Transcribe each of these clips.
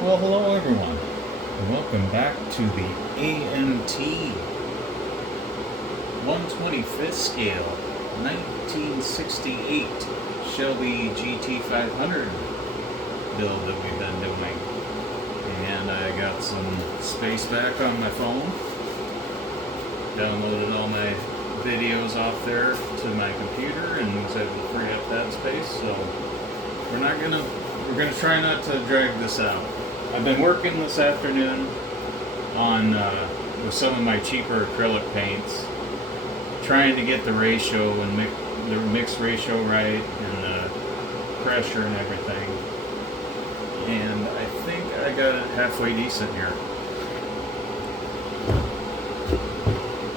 Well, hello everyone, and welcome back to the AMT 125th scale 1968 Shelby GT-500 build that we've been doing. And I got some space back on my phone, downloaded all my videos off there to my computer and was able to free up that space, so we're gonna try not to drag this out. I've been working this afternoon on with some of my cheaper acrylic paints, trying to get the ratio and the mix ratio right and the pressure and everything. And I think I got it halfway decent here.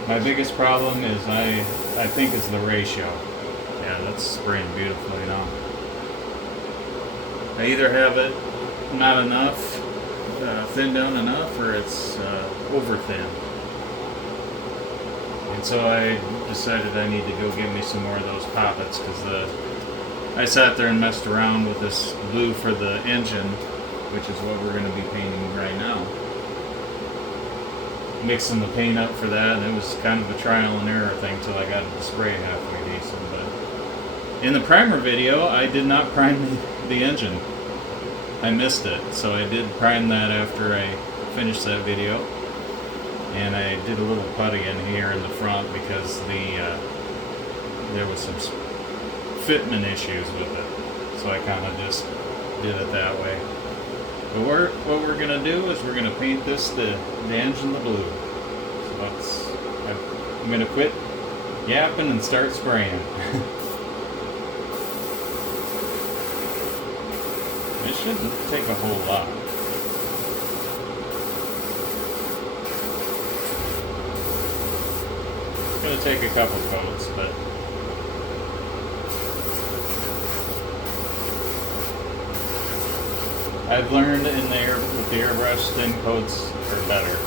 My biggest problem is I think is the ratio. Yeah, that's spraying beautifully now. I either have it not enough, thinned down enough, or it's over thin. And so I decided I need to go get me some more of those poppets, because I sat there and messed around with this blue for the engine, which is what we're going to be painting right now. Mixing the paint up for that, and it was kind of a trial and error thing till I got the spray halfway decent. But in the primer video, I did not prime the engine. I missed it, so I did prime that after I finished that video, and I did a little putty in here in the front because there was some fitment issues with it, so I kind of just did it that way. But what we're gonna do is we're gonna paint the engine the blue. So I'm gonna quit yapping and start spraying. It shouldn't take a whole lot. It's going to take a couple coats, but I've learned with the airbrush, thin coats are better.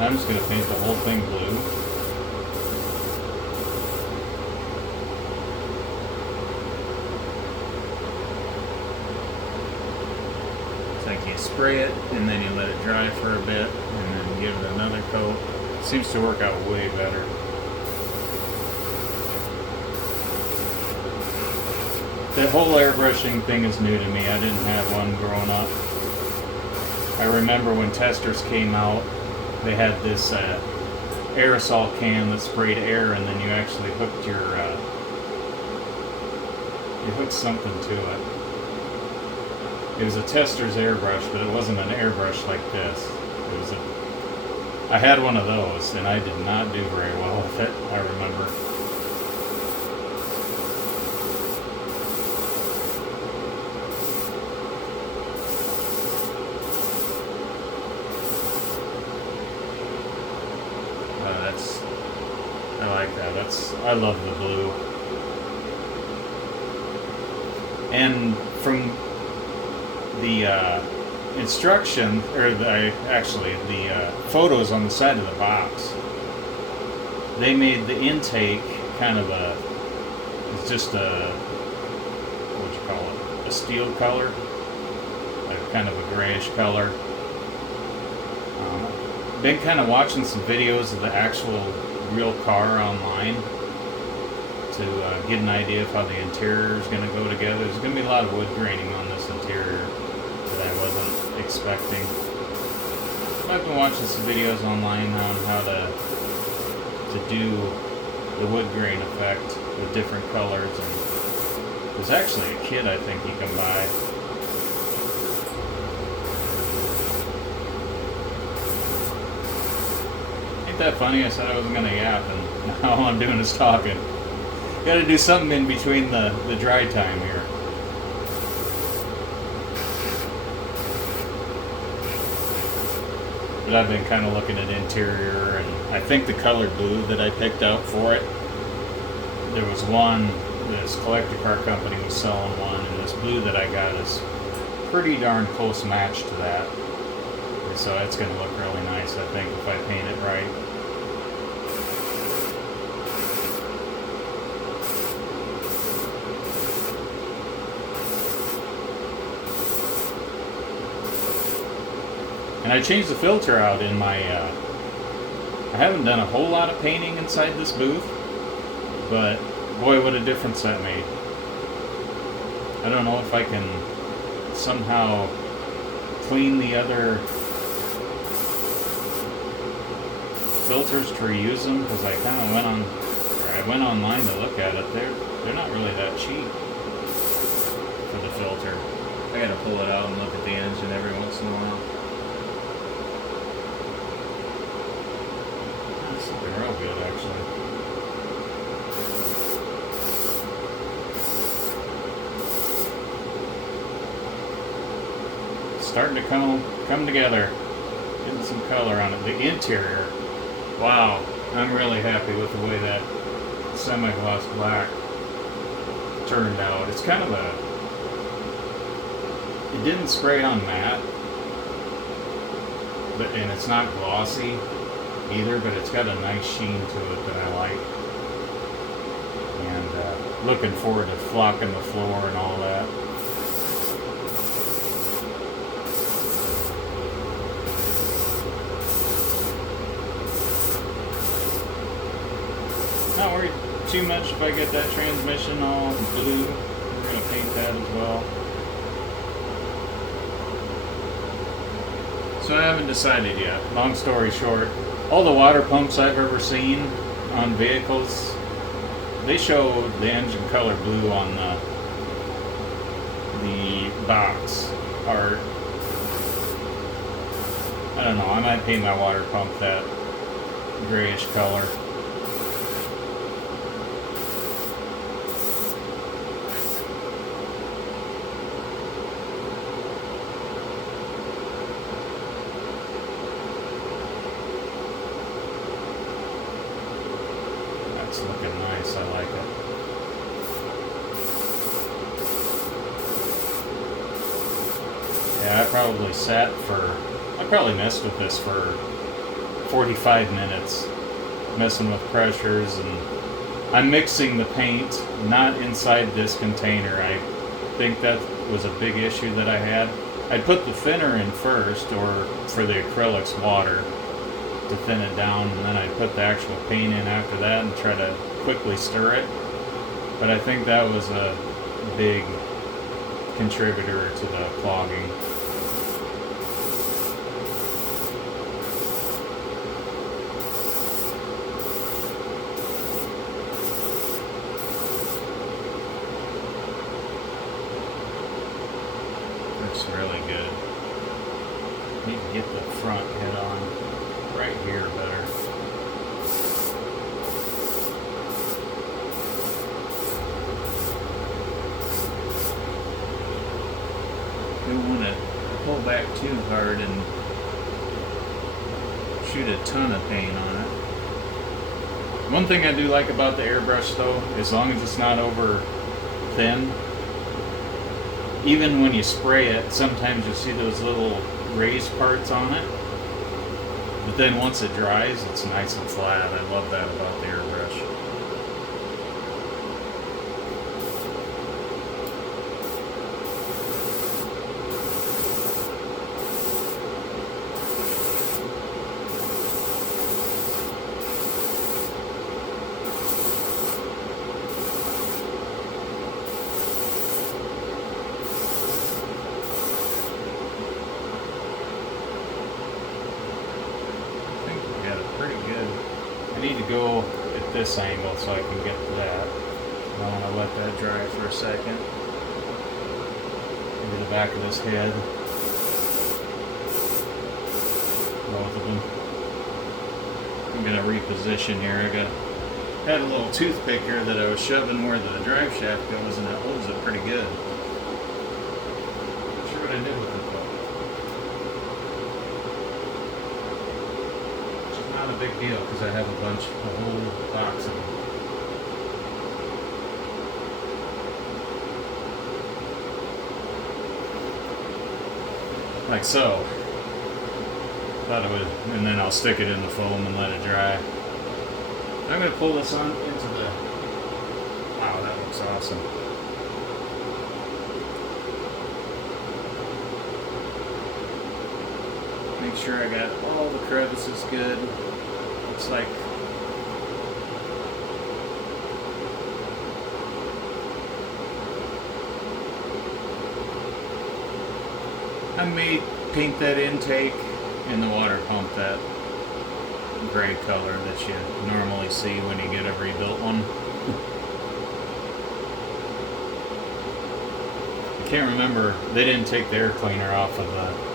I'm just going to paint the whole thing blue. It's like you spray it and then you let it dry for a bit and then give it another coat. It seems to work out way better. The whole airbrushing thing is new to me. I didn't have one growing up. I remember when testers came out, they had this aerosol can that sprayed air, and then you actually hooked you hooked something to it. It was a tester's airbrush, but it wasn't an airbrush like this. I had one of those, and I did not do very well with it, I remember. I like that. I love the blue. And from the instruction, or the photos on the side of the box, they made the intake kind of it's just what would you call it? A steel color, like kind of a grayish color. Been kind of watching some videos of the actual real car online to get an idea of how the interior is going to go together. There's going to be a lot of wood graining on this interior that I wasn't expecting. I've been watching some videos online on how to do the wood grain effect with different colors, and there's actually a kit I think you can buy. Ain't that funny? I said I wasn't going to yap, and now all I'm doing is talking. Got to do something in between the dry time here. But I've been kind of looking at interior, and I think the color blue that I picked out for it, there was one, this collector car company was selling one, and this blue that I got is pretty darn close match to that. And so it's going to look really nice, I think, if I paint it right. And I changed the filter out in my, I haven't done a whole lot of painting inside this booth, but boy, what a difference that made. I don't know if I can somehow clean the other filters to reuse them, because I kind of went online to look at it. They're not really that cheap for the filter. I gotta pull it out and look at the engine every once in a while. It's looking real good, actually. Starting to come together. Getting some color on it. The interior, wow, I'm really happy with the way that semi-gloss black turned out. It's kind of it didn't spray on matte, and it's not glossy either, but it's got a nice sheen to it that I like. And looking forward to flocking the floor and all that. Not worried too much if I get that transmission all blue. We're going to paint that as well. So I haven't decided yet. Long story short, all the water pumps I've ever seen on vehicles, they show the engine color blue on the box art. I don't know, I might paint my water pump that grayish color. It's looking nice, I like it. Yeah, I probably messed with this for 45 minutes, messing with pressures, and I'm mixing the paint not inside this container. I think that was a big issue that I had. I put the thinner in first, or for the acrylics, water, to thin it down, and then I put the actual paint in after that and try to quickly stir it. But I think that was a big contributor to the clogging. Looks really good. Need to get the front head on right here better. Don't want to pull back too hard and shoot a ton of paint on it. One thing I do like about the airbrush though, as long as it's not over thin, even when you spray it, sometimes you see those little raised parts on it. But then once it dries, it's nice and flat. I love that about the airbrush. I need to go at this angle so I can get to that. I want to let that dry for a second. Maybe the back of this head. Both of them. I'm going to reposition here. Had a little toothpick here that I was shoving where the drive shaft goes, and it holds it pretty good. Not sure what I did with it though. Not a big deal because I have a whole box of them. Like so. Thought it would, and then I'll stick it in the foam and let it dry. I'm going to pull this on into the, wow, that looks awesome. Let me make sure I got all the crevices good. Looks like I may paint that intake and the water pump that gray color that you normally see when you get a rebuilt one. I can't remember, they didn't take the air cleaner off of the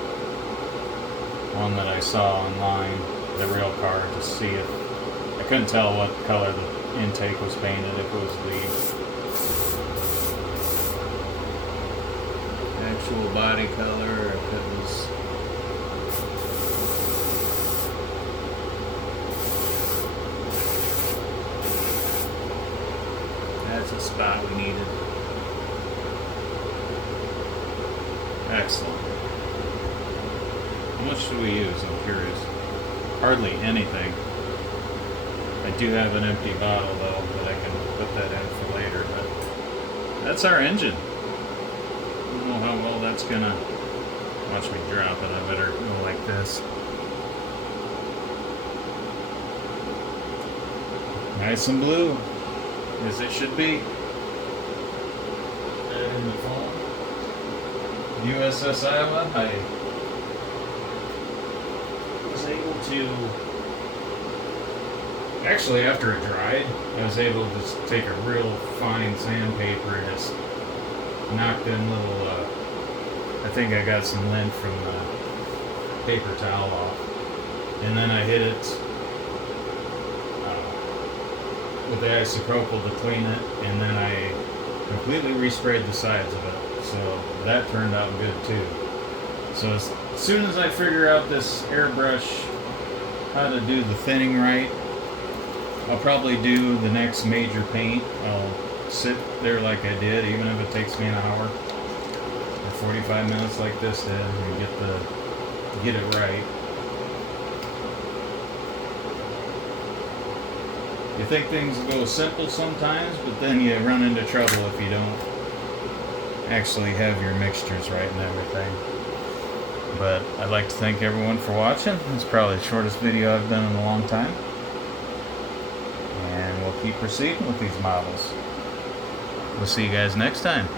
one that I saw online, the real car, to see if, I couldn't tell what color the intake was painted, if it was the actual body color or if it was that's a spot we needed. Excellent. How much do we use? I'm curious. Hardly anything. I do have an empty bottle though, but I can put that in for later. But that's our engine. I don't know how well that's gonna. Watch me drop it. I better go like this. Nice and blue, as it should be. And in the phone. USS Iowa. I was able to, actually after it dried, I was able to just take a real fine sandpaper and just knock them little, I think I got some lint from the paper towel off. And then I hit it with the isopropyl to clean it, and then I completely resprayed the sides of it. So that turned out good too. So as soon as I figure out this airbrush, how to do the thinning right, I'll probably do the next major paint. I'll sit there like I did, even if it takes me an hour or 45 minutes like this did, and get it right. You think things go simple sometimes, but then you run into trouble if you don't actually have your mixtures right and everything. But I'd like to thank everyone for watching. It's probably the shortest video I've done in a long time. And we'll keep proceeding with these models. We'll see you guys next time.